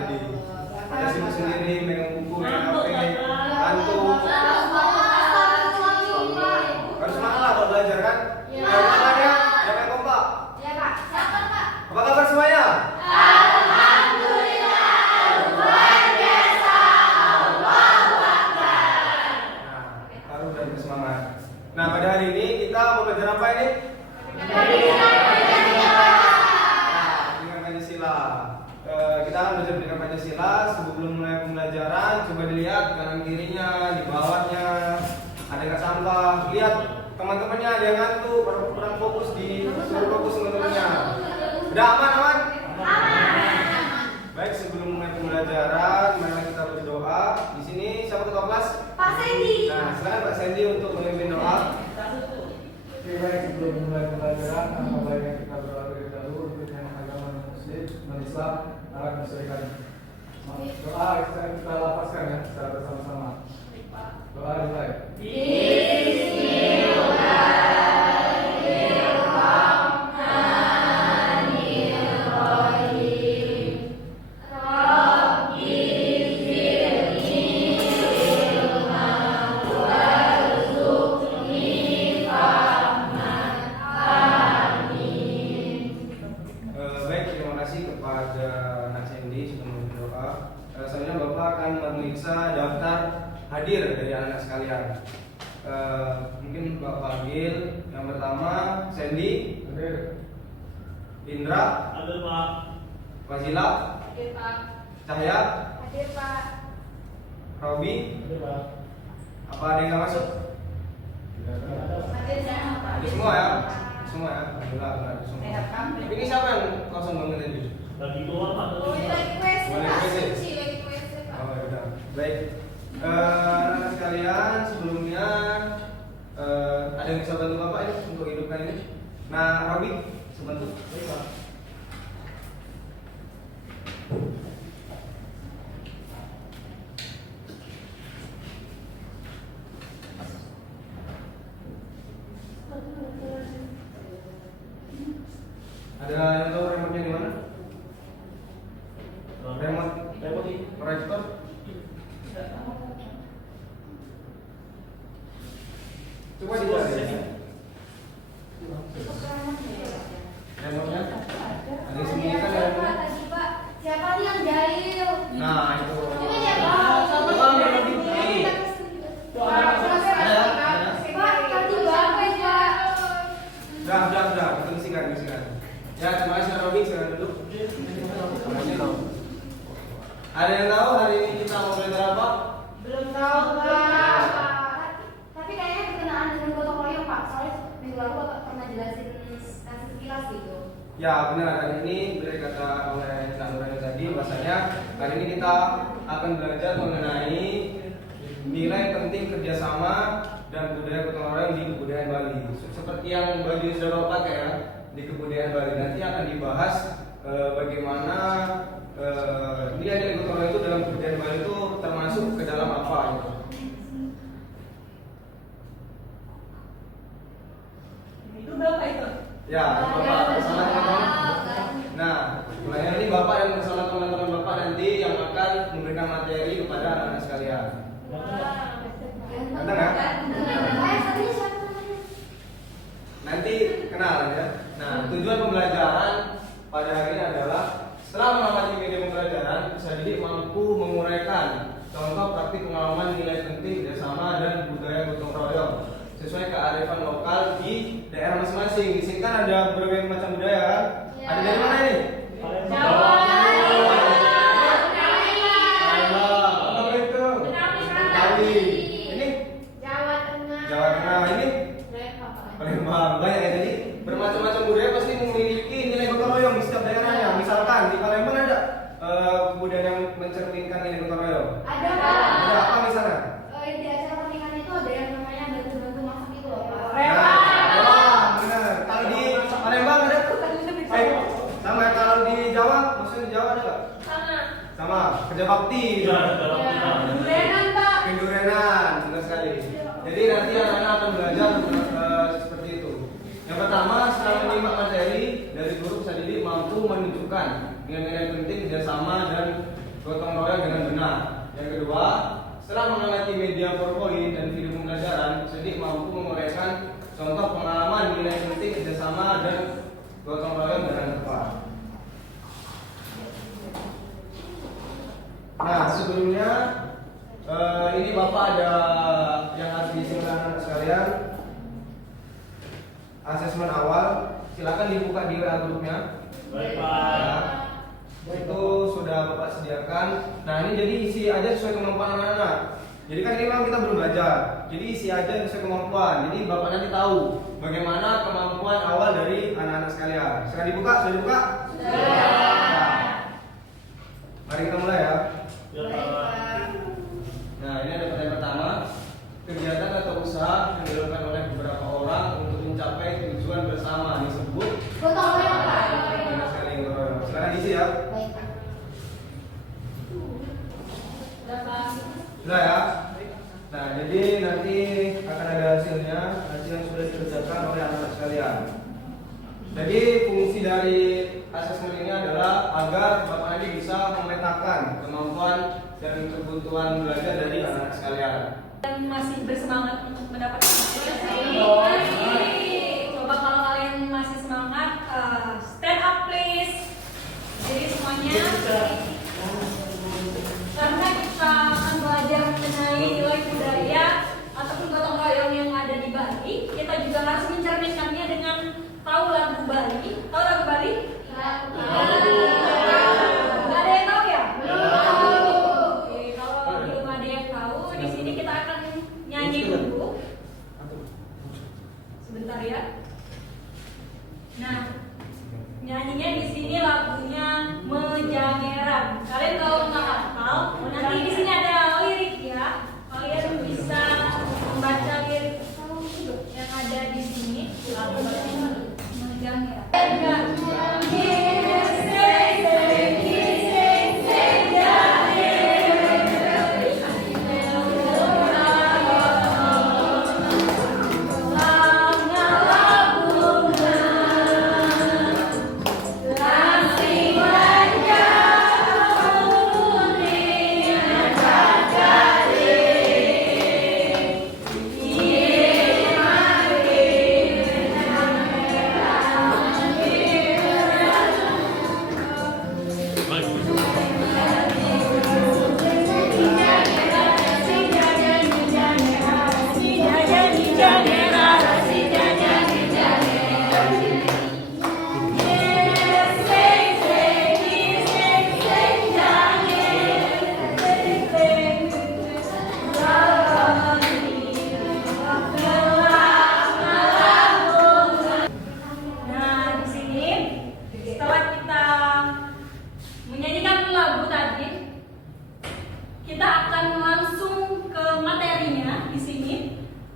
jadi pada sibuk sendiri megang buku, megang HP, ngantuk. Harus semangat lah kalau belajar kan? Ya. Semuanya, siapa yang kompak? Ya Pak. Siapa Pak? Apa kabar semuanya? Alhamdulillah, luar biasa. Allahu Akbar. Nah, baru dan bersemangat. Nah, pada hari ini kita mau belajar apa ini? Pendidikan Pancasila. Kita akan belajar pendidikan Pancasila. Sebelum mulai pembelajaran, coba dilihat kanan kirinya, di bawahnya ada nggak sampah. Lihat teman-temannya ada yang ngantuk, kurang fokus di fokus teman-temannya. Udah aman? Baik, sebelum mulai pembelajaran, mari kita berdoa. Di sini siapa ketua kelas? Pak Sandy. Nah, silakan Pak Sandy untuk memimpin doa. Oke, baik, sebelum mulai pembelajaran, nama baiknya kita berdoa terlebih dahulu untuk yang agama non-muslim, non-Islam, Arab dan Syarikat. Doa kita lapaskan ya secara bersama-sama. Doa dimulai. Baik, terima kasih kepada Nak Sandy sudah berdoa. Selanjutnya Bapak akan memeriksa daftar hadir dari anak sekalian. Mungkin Bapak panggil. Yang pertama Sandy, Hadir. Indra, Hadir Pak. Fazila, Hadir Pak. Cahya, Hadir Pak. Robi. Hadir Pak. Apa ada yang nggak masuk? Hadir semua Pak. Ada semua ya? Semua ya? Alhamdulillah benar semua. Tapi ini siapa yang kosong banget tadi? Lagi keluar Pak. Oh, ini lagi kuis Boleh Pak. kuis, ya? Suci lagi kuis Pak. Oh ya udah. Baik. Anak sekalian, sebelumnya ada yang bisa bantu Bapak ini untuk hidupkan ini? Nah, Robi, sebentar. Baik, Pak. Ada yang tahu remote-nya di mana? Remote Remote. proyektor? Coba dicari. Remote-nya? Ada yang sembunyikan ya remote? Tadi Pak, siapa nih yang jahil? Nah, itu. Coba ya Pak. Coba ambil lagi. Ini. Pak, tadi bagus Pak. Udah. Kita misikan. Ya, terima kasih Robi, silakan duduk. Ada yang tahu hari ini kita mau belajar apa? Belum tahu Pak. Tapi kayaknya berkenaan dengan gotong royong Pak. Soalnya minggu lalu Bapak pernah jelasin kasih sekilas gitu. Ya benar, hari ini benar kata oleh Kak Nurani tadi, bahasanya hari ini kita akan belajar mengenai nilai penting kerjasama dan budaya gotong royong di kebudayaan Bali. Seperti yang baju sudah Bapak pakai ya, di kebudayaan Bali nanti akan dibahas bagaimana nilai-nilai gotong royong itu dalam kebudayaan Bali itu termasuk ke dalam apa gitu. Itu berapa itu? Ya, Bapak bersama teman-teman. Nah, mulai hari ini Bapak dan bersama teman-teman Bapak nanti yang akan memberikan materi kepada anak-anak sekalian. Ganteng ya? Nanti kenal ya. Nah, tujuan pembelajaran pada hari ini adalah setelah mengamati media pembelajaran, peserta didik mampu menguraikan contoh praktik pengalaman nilai penting kerjasama dan budaya gotong royong sesuai kearifan lokal di daerah masing-masing. Di sini kan ada berbagai macam budaya. Ya. Ada dari mana ini? Jawa. Apa itu? Bali. Ini Jawa Tengah. Jawa Tengah. Ini Palembang. Banyak ya, jadi bermacam-macam budaya pasti memiliki nilai gotong royong di setiap daerahnya. Misalkan di Palembang ada budaya yang mencerminkan nilai gotong royong. Ada Pak. Ada apa misalnya? Di acara pernikahan itu ada yang namanya bantu-bantu masak itu loh Pak. Wah, benar. Kalau di Palembang ada? Sama ya, kalau di Jawa, maksudnya di Jawa ada nggak? Sama, kerja bakti. Iya, ada waktu. Durenan Pak. Kendurenan, benar sekali. Jadi nanti anak-anak akan belajar seperti itu. Yang pertama, setelah menyimak materi dari guru peserta didik mampu menunjukkan nilai-nilai penting kerjasama dan gotong royong dengan benar. Yang kedua, setelah mengamati media PowerPoint dan video pembelajaran, Sedik mampu menguraikan contoh pengalaman nilai penting kerjasama dan gotong royong dengan tepat. Nah, sebelumnya ini Bapak ada yang harus diisikan sekalian. Asesmen awal, silakan dibuka di WA grupnya. Baik, Pak. Ya, itu sudah Bapak sediakan. Nah, ini jadi isi aja sesuai kemampuan anak-anak. Jadi kan ini memang kita belum belajar. Jadi isi aja sesuai kemampuan. Jadi Bapak nanti tahu bagaimana kemampuan awal dari anak-anak sekalian. Sudah dibuka? Sudah dibuka? Sudah. Nah, mari kita mulai ya. Ya, Baik, Pak. Pak. Nah, ini ada pertanyaan pertama. Kegiatan atau usaha yang dilakukan oleh beberapa orang untuk mencapai tujuan bersama disebut Gotong royong, Pak. benar sekali gotong royong. Silakan diisi ya. Baik, Pak. Sudah ya. Nah, jadi nanti akan ada hasilnya, hasil yang sudah dikerjakan oleh anak-anak sekalian. Jadi fungsi dari asesmen ini adalah agar Bapak nanti bisa memetakan kemampuan dan kebutuhan belajar dari anak-anak sekalian. Dan masih bersemangat untuk mendapatkan materi. Masih. Coba kalau kalian masih semangat, stand up please. Jadi semuanya, karena kita akan belajar mengenai nilai budaya ataupun gotong royong yang ada di Bali, kita juga harus mencerminkannya dengan tahu lagu Bali. Tahu lagu Bali? Nggak ada yang tahu ya? Oke, kalau belum ada yang tahu, di sini kita akan nyanyi dulu. Sebentar ya. Nah, nyanyinya di sini lagunya Menjangeran. Kalian kalau nggak hafal, nanti di sini ada lirik ya. Kalian bisa membaca lirik yang ada di sini. Menjangeran. Nah, di sini setelah kita menyanyikan lagu tadi, kita akan langsung ke materinya di sini,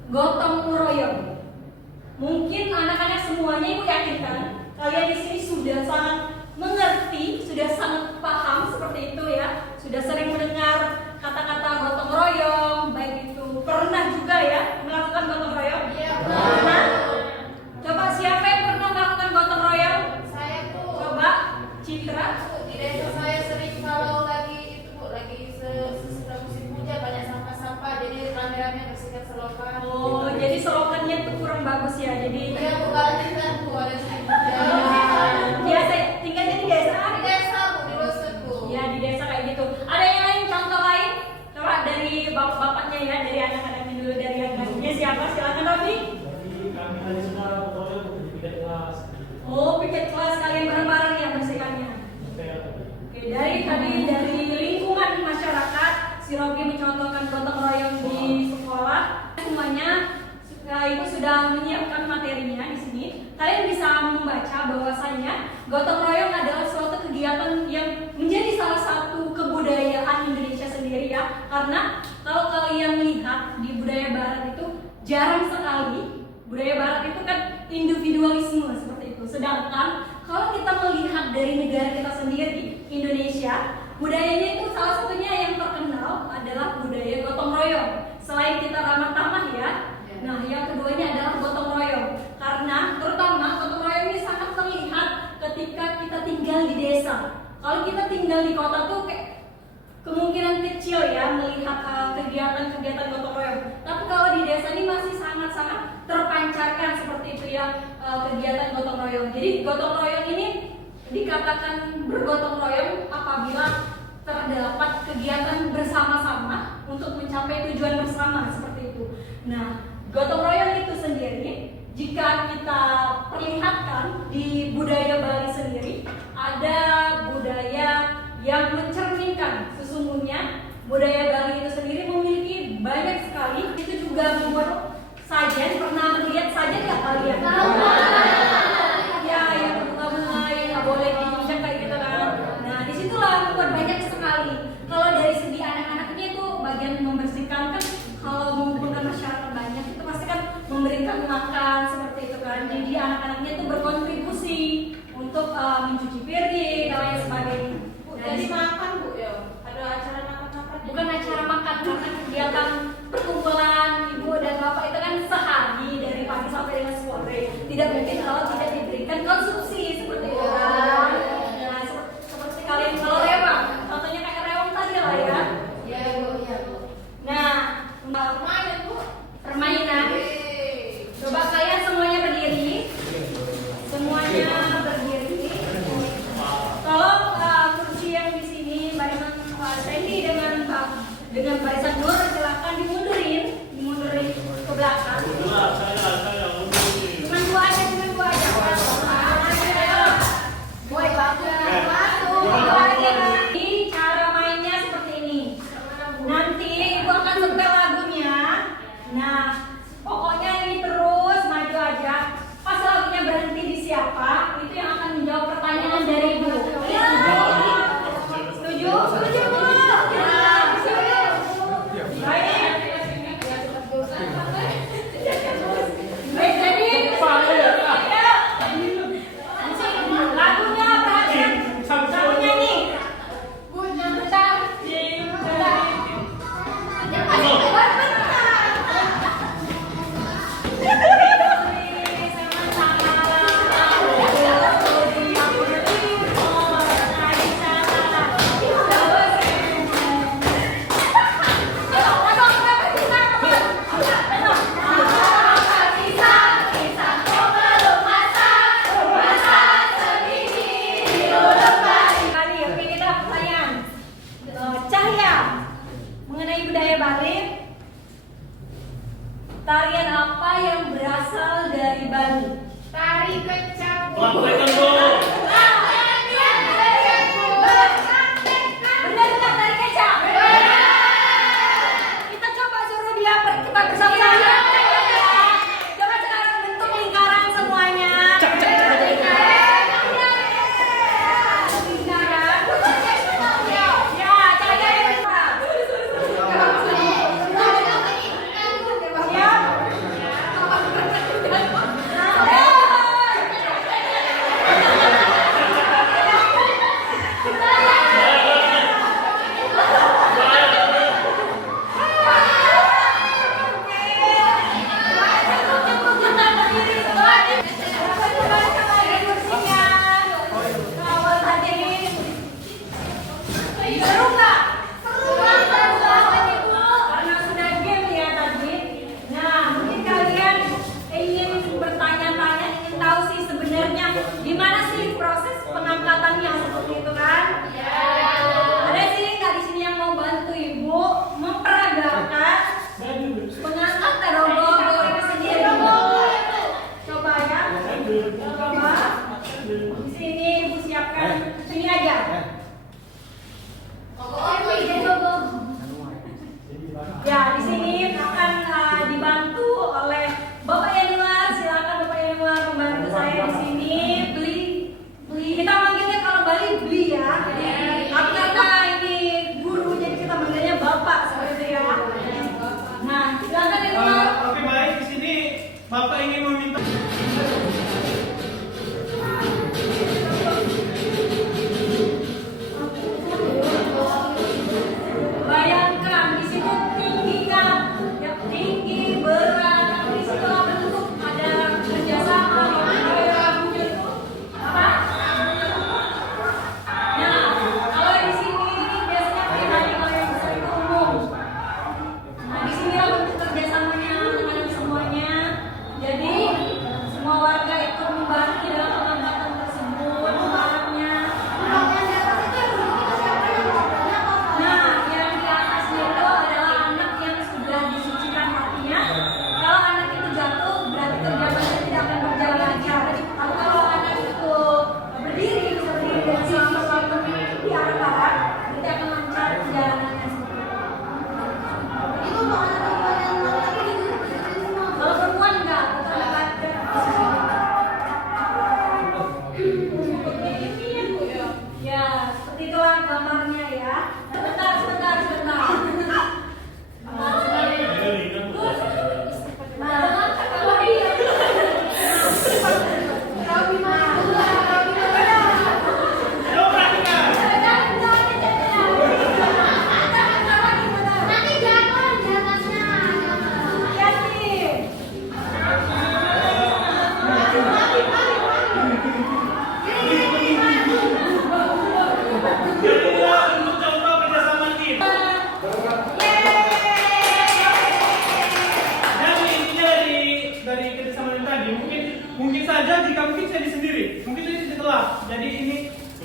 gotong royong. Mungkin anak-anak semuanya ibu yakin kan, kalian di sini sudah sangat mengerti, sudah sangat paham seperti itu ya, sudah sering mendengar kata-kata gotong royong, baik itu pernah juga ya melakukan gotong royong. Iya, Pernah? Coba siapa yang pernah melakukan gotong royong? Saya tuh Coba Citra. di desa saya sering kalau lagi itu Bu, lagi sesudah musim hujan banyak sampah-sampah, jadi rame-rame bersihkan selokan. Oh, jadi selokannya tuh kurang bagus ya. Jadi Iya, Bu, kalau kita Bu ada musim hujan. biasa tinggalnya di desa. Di desa Bu, di Loset Bu. Ya di desa kayak gitu. Ada yang lain contoh lain? Coba dari bapak-bapaknya ya, dari anak-anaknya dulu, dari anak-anaknya siapa? Silakan Raffi. Jadi kami tadi sudah pokoknya untuk di piket kelas. Oh, piket kelas kalian bareng-bareng ya bersihkannya. Oke, dari tadi dari lingkungan masyarakat, si Robi mencontohkan gotong royong di sekolah. Semuanya ibu sudah menyiapkan materinya di sini. Kalian bisa membaca bahwasannya gotong royong adalah suatu kegiatan yang menjadi salah satu kebudayaan Indonesia sendiri ya. Karena kalau kalian lihat di budaya Barat itu jarang sekali. Budaya Barat itu kan individualisme seperti itu. Sedangkan kalau kita melihat dari negara kita sendiri, Indonesia, budayanya itu salah satunya yang terkenal adalah budaya gotong royong. Selain kita ramah tamah ya, nah yang keduanya adalah gotong royong. Karena terutama gotong royong ini sangat terlihat ketika kita tinggal di desa. Kalau kita tinggal di kota tuh kayak kegiatan-kegiatan gotong royong. Tapi kalau di desa ini masih sangat-sangat terpancarkan seperti itu ya, kegiatan gotong royong. Jadi gotong royong ini dikatakan bergotong royong apabila terdapat kegiatan bersama-sama untuk mencapai tujuan bersama seperti itu. Nah, gotong royong itu sendiri jika kita perlihatkan di budaya Bali sendiri, ada budaya yang mencerminkan sesungguhnya budaya Bali itu sendiri memiliki banyak sekali. Itu juga membuat sajen. Pernah melihat sajen nggak kalian? Ya, yang bunga-bunga yang nggak boleh diinjak kayak gitu kan. Nah, disitulah membuat banyak sekali. Kalau dari segi anak-anaknya itu bagian membersihkan kan, kalau mengumpulkan masyarakat banyak itu pasti kan memberikan makan seperti itu kan. Jadi anak-anaknya itu berkontribusi untuk mencuci piring dan lain sebagainya. Jadi makan Bu ya? Ada acara makan-makan? Bukan acara makan, karena kegiatan perkumpulan ibu dan bapak itu kan sehari dari pagi sampai dengan sore. Tidak mungkin kalau tidak diberikan konsumsi seperti itu kan. Nah, seperti kalian kalau rewang, contohnya kayak rewang tadi lah ya. Iya Bu, iya Bu. Nah, Permainan Bu. permainan. Coba kalian semuanya berdiri. Semuanya berdiri. Tolong kursi yang di sini barisan Sandy dengan barisan Nur silakan dimundurin ke belakang. Cuma dua aja. Boy bagus. Dua aja. Ini cara mainnya seperti ini. Nanti ibu akan setel lagunya. Nah, pokoknya ini terus maju aja. Pas lagunya berhenti di siapa, itu yang akan menjawab pertanyaan dari ibu. Ya. Setuju? Setuju Bu. Nah, baik. Baik, jadi lagunya perhatian. Lagunya nih. Bentar. Kali ya, oke, kita pertanyaan. Cahya, mengenai budaya Bali, tarian apa yang berasal dari Bali? Tari kecap. Lampaikan Bu. Benar nggak tari kecap? Kita coba suruh dia kita bersama-sama. Coba sekarang bentuk lingkaran semuanya. Lingkaran. Ya, Cahaya yang bentar. Siap?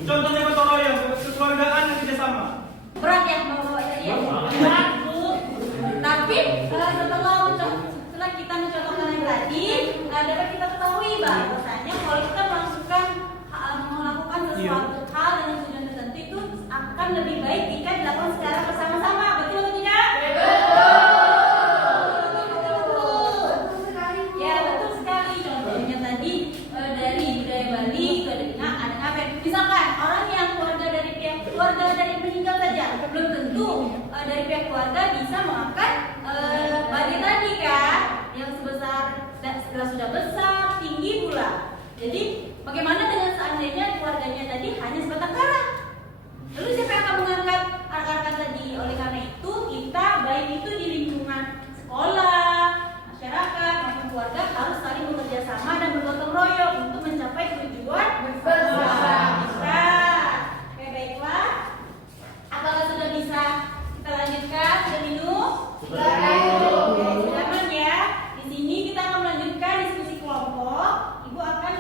Contohnya gotong royong, kekeluargaan dan kerjasama. Berat ya bawa ya. Berat Bu. Tapi setelah kita mencontohkan yang tadi, dapat kita ketahui bahwasanya kalau kita melakukan sesuatu hal dengan tujuan tertentu itu akan lebih baik jika dilakukan secara bersama-sama. Betul atau tidak? Betul sekali, Bu. Ya betul sekali. Contohnya tadi dari budaya Bali itu ada apa? Misalkan orang yang keluarga dari meninggal saja belum tentu dari pihak keluarga bisa mengangkat bagi tadi kan yang sudah besar tinggi pula. Jadi bagaimana dengan seandainya keluarganya tadi hanya sebatang kara? Lalu siapa yang akan mengangkat anak-anak tadi? Oleh karena itu kita baik itu di lingkungan sekolah, masyarakat maupun keluarga harus saling bekerja sama dan bergotong royong untuk mencapai tujuan bersama kita. Oke baiklah. Apakah sudah bisa kita lanjutkan? Sudah minum? Sudah. Sudah aman ya. Di sini kita akan melanjutkan diskusi kelompok. Ibu akan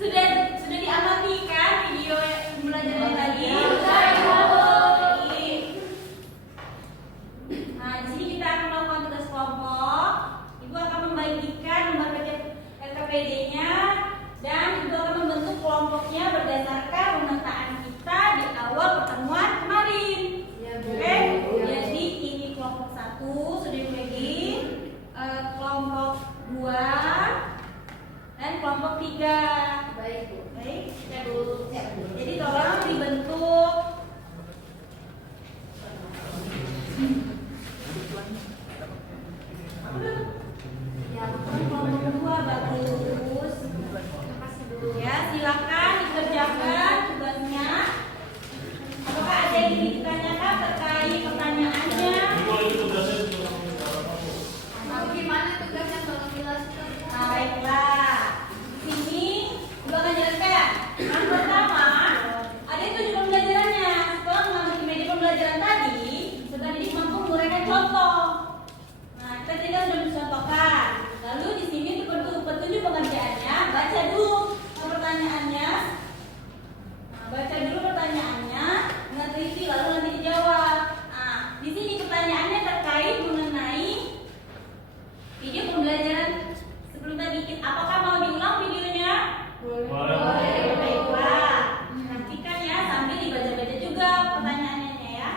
sudah diamati kan video pembelajaran tadi? Nah, di sini kita akan melakukan tugas kelompok. Ibu akan membagikan nomor LKPD-nya dan ibu akan membentuk kelompoknya berdasarkan pemetaan kita di awal pertemuan kemarin. Oke? Jadi ini kelompok 1 sudah dibagi, kelompok 2 dan kelompok 3. Baik, Bu. Baik. Ya, Bu. Ya, Bu. Jadi tolong dibentuk ya kelompok 2 bagus. Makasih, Bu. Ya, silakan dikerjakan tugasnya. Apakah ada yang ingin ditanyakan terkait pertanyaannya? Boleh itu tugasnya juga. Tapi gimana tugasnya tolong jelaskan? Nah, baiklah. Di sini Ibu akan jelaskan. Yang pertama, ada 7 pembelajarannya. Setelah mengamati media pembelajaran tadi, peserta didik mampu menguraikan contoh. Nah, kita tadi kan sudah mencontohkan. Lalu di sini petunjuk pengerjaannya, baca dulu pertanyaannya. Nah, baca dulu pertanyaannya dengan teliti lalu nanti dijawab. Nah, di sini pertanyaannya terkait mengenai video pembelajaran sebelum tadi. Apakah mau diulang videonya? Boleh. Baiklah. Nantikan ya sambil dibaca-baca juga pertanyaannya ya.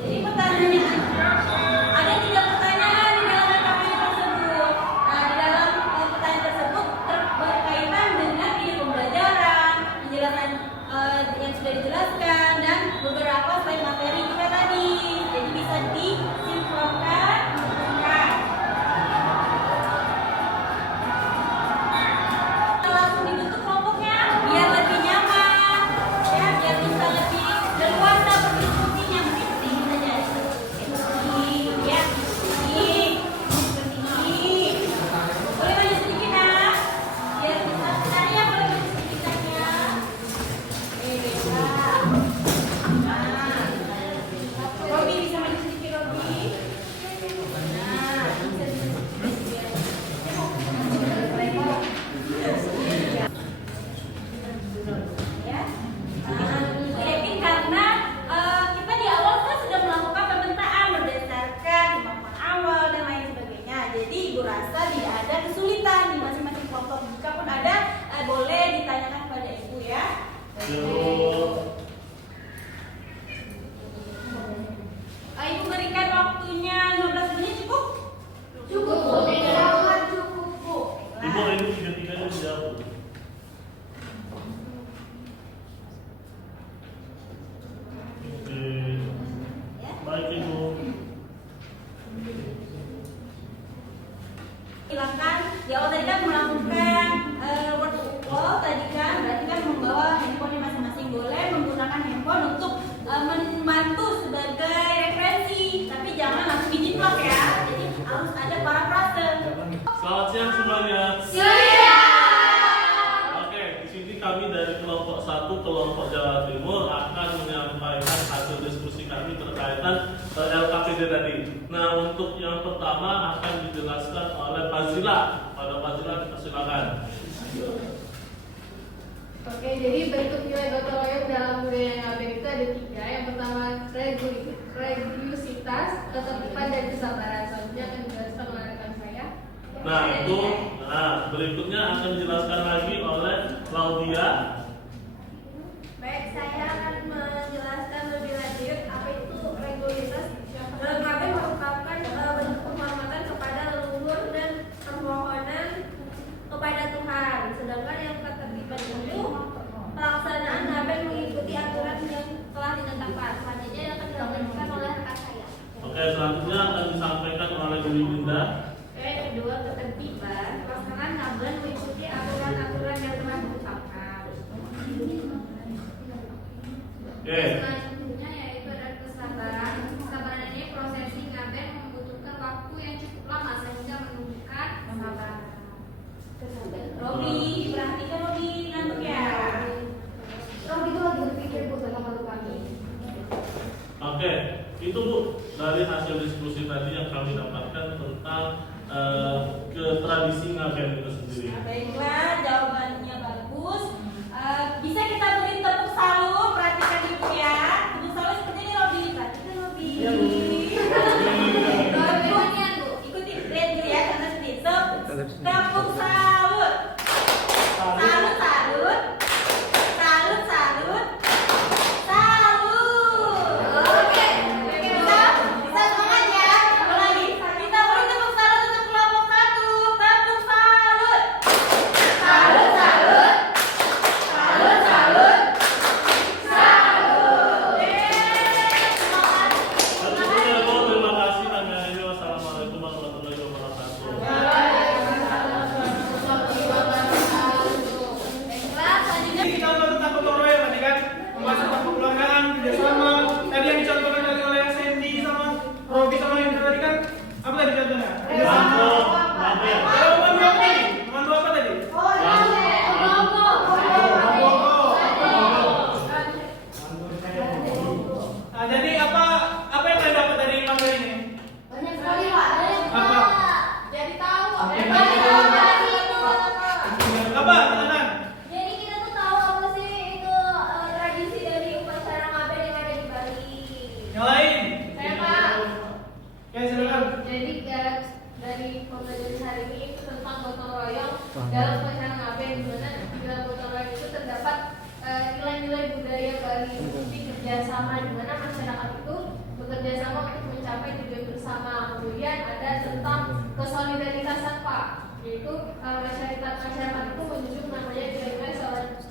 Jadi pertanyaannya ada 3 pertanyaan di dalam LKPD tersebut. Nah, di dalam pertanyaan tersebut berkaitan dengan video pembelajaran, penjelasan yang sudah dijelaskan dan beberapa slide materi kita tadi. Jadi bisa disinkronkan. Langsung dibentuk kelompoknya biar lebih nyaman, ya biar bisa lebih leluasa berdiskusinya. Mungkin seperti ini saja. Ini, ya, ini, seperti ini. Boleh maju sedikit nak, biar bisa. Tadi ya boleh maju sedikit ya. Baiklah. Nah, Robi bisa maju sedikit Robi. Nah, bisa sedikit. Baiklah. Ya, yakin karena kita di awal kan sudah melakukan pemetaan berdasarkan kemampuan awal dan lain sebagainya. Jadi ibu rasa tidak ada kesulitan di masing-masing kelompok. Jika pun ada, boleh ditanyakan kepada ibu ya. Ibu berikan waktunya 15 menit cukup? Cukup, Bu. Sangat cukup, Bu. Ibu ini 3-3 jauh. Oke. Ya. Baik Ibu. Silakan. Di awal tadi kan melakukan word wall tadi kan berarti kan membawa handphone masing-masing. Boleh menggunakan handphone untuk membantu sebagai referensi, tapi jangan langsung dijiplak ya. Jadi harus ada parafrase. Selamat siang semuanya. Siap. Oke, di sini kami dari kelompok 1 kelompok Jawa Timur akan menyampaikan hasil diskusi kami berkaitan LKPD tadi. Nah, untuk yang pertama akan dijelaskan oleh Fazila. Pada Fazila silakan. Oke, jadi bentuk nilai gotong royong dalam budaya ngaben itu ada 3. Yang pertama religiusitas, ketertiban dan kesabaran. Selanjutnya akan dijelaskan oleh rekan saya. Berikutnya akan dijelaskan lagi oleh Claudia. Baik, saya akan menjelaskan lebih lanjut apa itu regularitas. Dalam ngaben merupakan bentuk penghormatan kepada leluhur dan permohonan kepada Tuhan. Sedangkan yang ketertiban itu pelaksanaan ngaben mengikuti aturan yang telah ditetapkan. Selanjutnya akan dilakukan oleh rekan saya. Oke, selanjutnya akan disampaikan oleh Dewi Linda. Yang kedua, ketertiban. Pelaksanaan ngaben mengikuti aturan-aturan yang telah ditetapkan. Oke. Selanjutnya yaitu ada kesabaran. Kesabaran ini prosesi ngaben membutuhkan waktu yang cukup lama sehingga menunjukkan kesabaran. Robi, perhatikan Robi, ngantuk ya. Robi itu lagi berpikir Bu tentang malu kami. Oke, itu Bu dari hasil diskusi tadi yang kami dapatkan tentang ke tradisi ngaben itu sendiri. Baiklah, jawabannya bagus. Bisa kita beri tepuk salut, perhatikan Ibu ya. Tepuk salut seperti ini Robi, perhatikan Robi. Iya, Bu. Kemudian Bu, ikuti lihat dulu ya, karena sedih. Tepuk salut. Salut, salut. Salut, salut. Salut. Oke, bisa semangat ya. Coba lagi. Kita beri tepuk salut untuk kelompok 1. Tepuk salut. Salut, salut. Salut, salut. Salut. Semangat. Tentunya Bu, terima kasih. Kami akhiri. Wassalamualaikum warahmatullahi wabarakatuh. Baiklah, selanjutnya Ini kita udah tentang gotong royong tadi kan, membahas tentang kekeluargaan, kerjasama. Tadi yang dicontohkan tadi oleh Sandy sama Robi sama yang tadi kan, apa tadi contohnya? Kerjasama. Ngaben. Memandu apa tadi? Memandu apa tadi? Nah, jadi apa yang kalian dapat dari manga ini? Banyak sekali Pak. Apa? Jadi tahu Apa? apa? Katakan. Jadi kita tuh tahu apa sih itu tradisi dari upacara ngaben yang ada di Bali. Yang lain? Saya Pak. Ya silakan. Jadi dari pembelajaran hari ini itu tentang gotong royong dalam upacara ngaben, di mana di dalam gotong royong itu terdapat nilai-nilai budaya Bali seperti kerjasama, di mana masyarakat itu bekerja sama untuk mencapai tujuan bersama. Kemudian ada tentang kesolidaritasan Pak, yaitu masyarakat itu menunjuk namanya nilai-nilai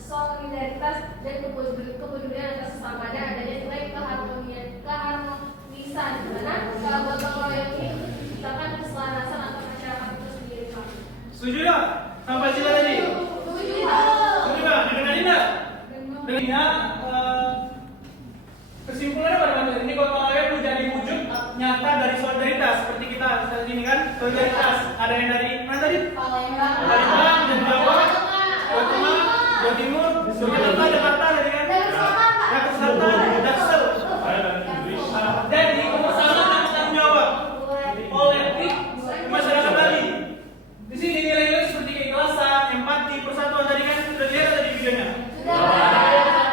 solidaritas dan kepedulian atas sesama, dan adanya nilai keharmonisan, di mana dalam gotong royong ini menciptakan keselarasan antar masyarakat itu sendiri Pak. Setuju ya? Sampai sini tadi. Setuju Pak. Setuju nggak? Dengerin nggak? Dengerin kesimpulannya pada mana? Ini gotong royong menjadi wujud nyata dari solidaritas seperti kita saat ini kan, solidaritas. Ada yang dari mana tadi? Palembang. Dari Palembang, dari Jawa, Jawa Tengah, Jawa Timur, Jakarta, Jakarta dari kan? Jakarta Selatan, Jaksel. Jadi kebersamaan dan tanggung jawab kolektif masyarakat Bali. Di sini nilai-nilai seperti keikhlasan, empati, persatuan tadi kan sudah lihat ada di videonya.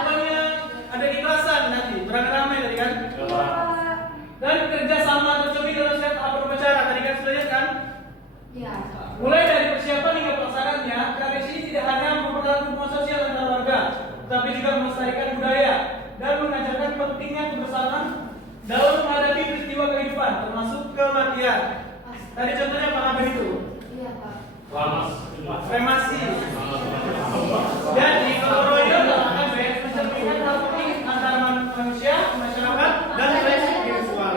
Pokoknya ada keikhlasan nanti, beramai-ramai tadi kan. Dan kerjasama tercermin dalam setiap apa upacara tadi kan sudah lihat kan. Iya. Mulai dari persiapan hingga pelaksanaannya, tradisi ini tidak hanya memperdalam hubungan sosial antar warga, tetapi juga melestarikan budaya dan mengajarkan pentingnya kebersamaan dalam menghadapi peristiwa kehidupan, termasuk kematian. Tadi contohnya apa ngaben itu? Iya Pak. Kremasi. Jadi gotong royong dalam ngaben mencerminkan hal penting antara manusia, masyarakat, dan relasi spiritual.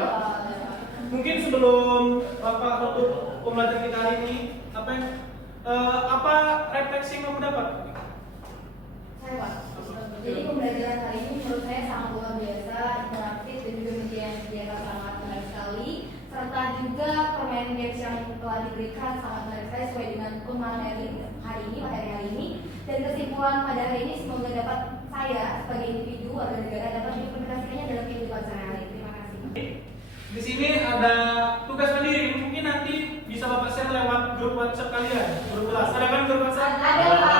Mungkin sebelum Bapak tutup pembelajaran kita hari ini, apa refleksi yang kamu dapat? Saya Pak. Jadi pembelajaran hari ini menurut saya sangat luar biasa, interaktif dan juga menyediakan sangat menarik sekali, serta juga permainan games yang telah diberikan sangat menarik sekali sesuai untuk materi hari ini, dan kesimpulan pada hari ini semoga dapat saya sebagai individu warga negara dapat diimplementasikannya dalam kehidupan sehari-hari. Terima kasih. Di sini ada tugas mandiri, mungkin nanti bisa Bapak share lewat grup WhatsApp kalian, grup kelas. Ada kan grup WhatsApp? Ada Pak.